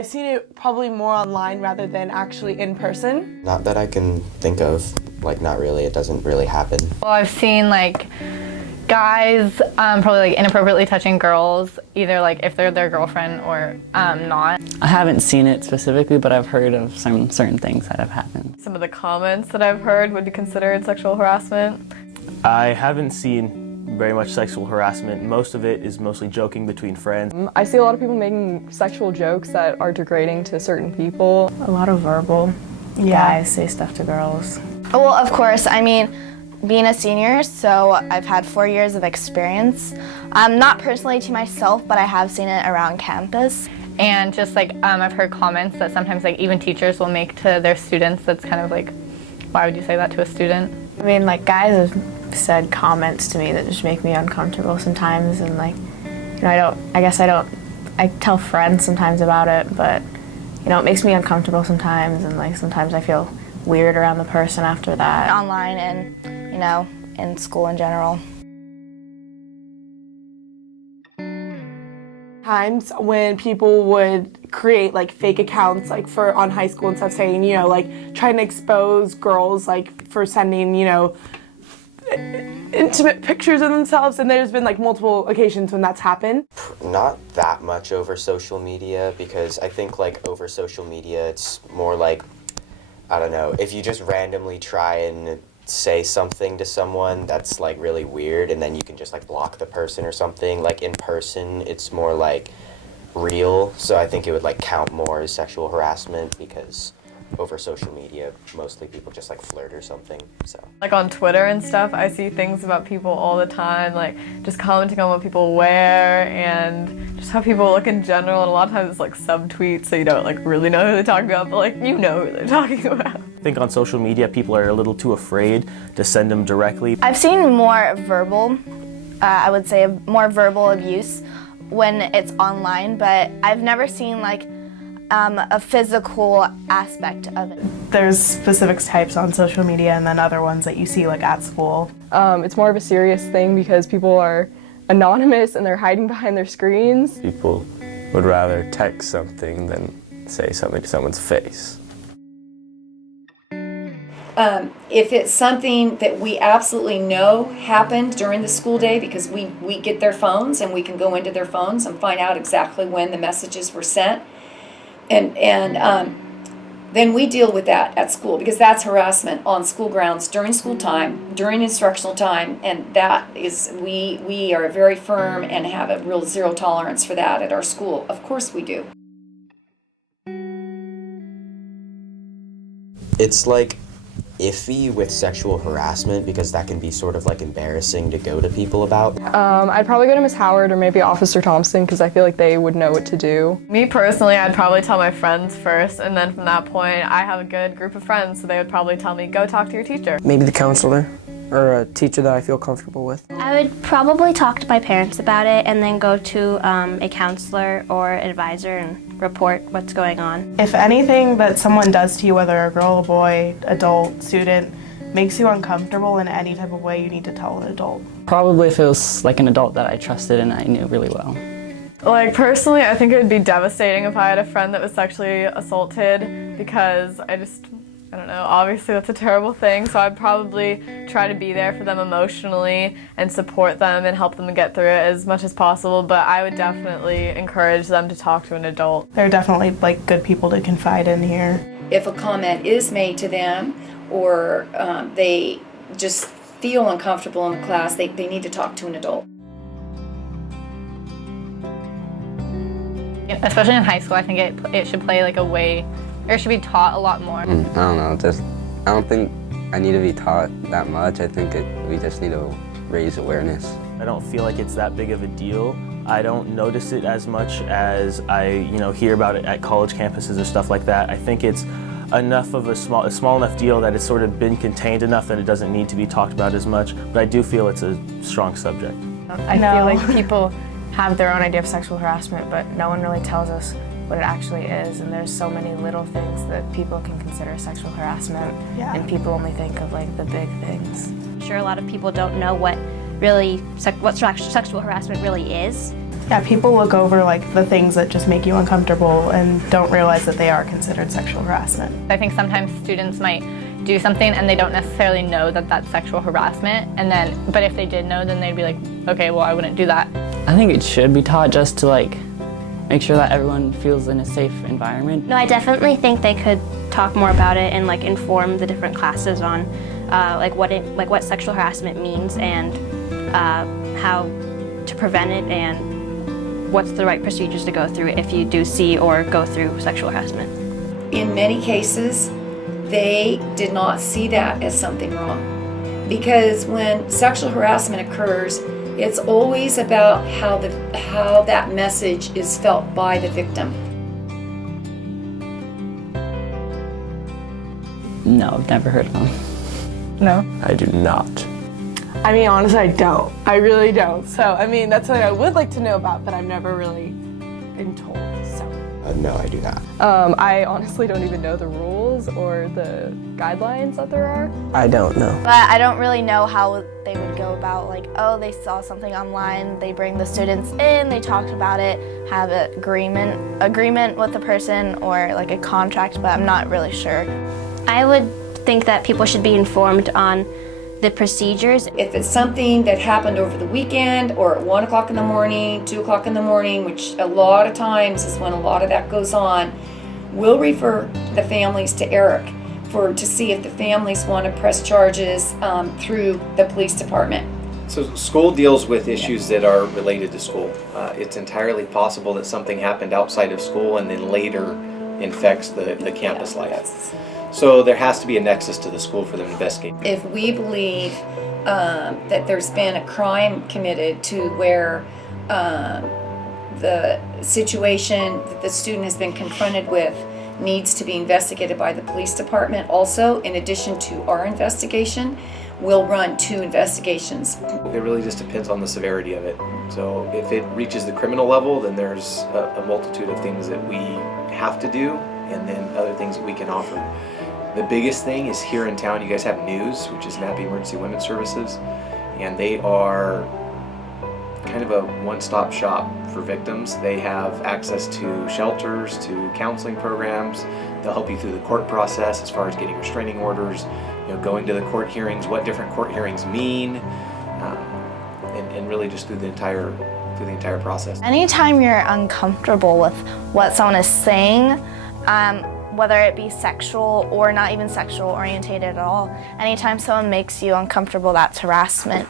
I've seen it probably more online rather than actually in person. Not that I can think of, like not really, it doesn't really happen. Well, I've seen like guys probably like inappropriately touching girls, either like if they're their girlfriend or not. I haven't seen it specifically, but I've heard of some certain things that have happened. Some of the comments that I've heard would be considered sexual harassment. I haven't seen very much sexual harassment. Most of it is mostly joking between friends. I see a lot of people making sexual jokes that are degrading to certain people. A lot of verbal. Guys say stuff to girls. Well, of course, I mean, being a senior, so I've had 4 years of experience. Not personally to myself, but I have seen it around campus. And just like I've heard comments that sometimes like even teachers will make to their students that's kind of like, why would you say that to a student? I mean, like, guys have said comments to me that just make me uncomfortable sometimes, and like, you know, I tell friends sometimes about it, but you know, it makes me uncomfortable sometimes, and like sometimes I feel weird around the person after that. Online and, you know, in school in general. Times when people would create like fake accounts like for on high school and stuff saying, you know, like trying to expose girls like for sending, you know, intimate pictures of themselves, and there's been like multiple occasions when that's happened. Not that much over social media, because I think like over social media it's more like, I don't know, if you just randomly try and say something to someone that's like really weird and then you can just like block the person or something. Like in person it's more like real, so I think it would like count more as sexual harassment, because over social media mostly people just like flirt or something. So Like on Twitter and stuff, I see things about people all the time, like just commenting on what people wear and just how people look in general, and a lot of times it's like subtweets, so you don't like really know who they're talking about, but like you know who they're talking about. I think on social media people are a little too afraid to send them directly. I've seen more verbal, I would say more verbal abuse when it's online, but I've never seen like a physical aspect of it. There's specific types on social media and then other ones that you see like at school. It's more of a serious thing because people are anonymous and they're hiding behind their screens. People would rather text something than say something to someone's face. If it's something that we absolutely know happened during the school day, because we get their phones and we can go into their phones and find out exactly when the messages were sent, and then we deal with that at school, because that's harassment on school grounds during school time, during instructional time, and that is, we are very firm and have a real zero tolerance for that at our school. Of course we do. it's like iffy with sexual harassment, because that can be sort of like embarrassing to go to people about. I'd probably go to Miss Howard or maybe Officer Thompson, because I feel like they would know what to do. Me personally, I'd probably tell my friends first, and then from that point, I have a good group of friends, so they would probably tell me, go talk to your teacher. Maybe the counselor or a teacher that I feel comfortable with. I would probably talk to my parents about it and then go to a counselor or advisor and report what's going on. If anything that someone does to you, whether a girl, a boy, adult, student, makes you uncomfortable in any type of way, you need to tell an adult. Probably if it was like an adult that I trusted and I knew really well. Like personally, I think it would be devastating if I had a friend that was sexually assaulted, because I don't know, obviously that's a terrible thing, so I'd probably try to be there for them emotionally and support them and help them get through it as much as possible, but I would definitely encourage them to talk to an adult. There are definitely like good people to confide in here. If a comment is made to them or they just feel uncomfortable in the class, they need to talk to an adult. Especially in high school, I think it should play like a way, or it should be taught a lot more. I don't know, I don't think I need to be taught that much. I think we just need to raise awareness. I don't feel like it's that big of a deal. I don't notice it as much as I hear about it at college campuses or stuff like that. I think it's enough of a small enough deal that it's sort of been contained enough that it doesn't need to be talked about as much, but I do feel it's a strong subject. I feel like people have their own idea of sexual harassment, but no one really tells us what it actually is, and there's so many little things that people can consider sexual harassment, and people only think of like the big things. I'm sure a lot of people don't know what sexual harassment really is. Yeah, people look over like the things that just make you uncomfortable and don't realize that they are considered sexual harassment. I think sometimes students might do something and they don't necessarily know that that's sexual harassment, but if they did know, then they'd be like, okay, well, I wouldn't do that. I think it should be taught just to make sure that everyone feels in a safe environment. No, I definitely think they could talk more about it and inform the different classes on what sexual harassment means and how to prevent it and what's the right procedures to go through if you do see or go through sexual harassment. In many cases, they did not see that as something wrong. Because when sexual harassment occurs, it's always about how that message is felt by the victim. No, I've never heard of them. No. I do not. I mean, honestly, I don't. I really don't. So, I mean, that's something I would like to know about, but I've never really been told, so. No, I do not. I honestly don't even know the rules or the guidelines that there are. I don't know. But I don't really know how they would go about they saw something online, they bring the students in, they talked about it, have an agreement with the person or a contract, but I'm not really sure. I would think that people should be informed on the procedures. If it's something that happened over the weekend or at 1 o'clock in the morning, 2 o'clock in the morning, which a lot of times is when a lot of that goes on, we'll refer the families to Eric to see if the families want to press charges through the police department. So school deals with issues that are related to school. It's entirely possible that something happened outside of school and then later infects the campus life. So there has to be a nexus to the school for them to investigate. If we believe that there's been a crime committed to where the situation that the student has been confronted with needs to be investigated by the police department also, in addition to our investigation, we'll run 2 investigations. It really just depends on the severity of it. So if it reaches the criminal level, then there's a multitude of things that we have to do and then other things that we can offer. The biggest thing is here in town, you guys have NEWS, which is Napa Emergency Women's Services, and they are kind of a one-stop shop for victims. They have access to shelters, to counseling programs. They'll help you through the court process as far as getting restraining orders, going to the court hearings, what different court hearings mean, and really just through the entire process. Anytime you're uncomfortable with what someone is saying, whether it be sexual or not even sexual orientated at all, anytime someone makes you uncomfortable, that's harassment.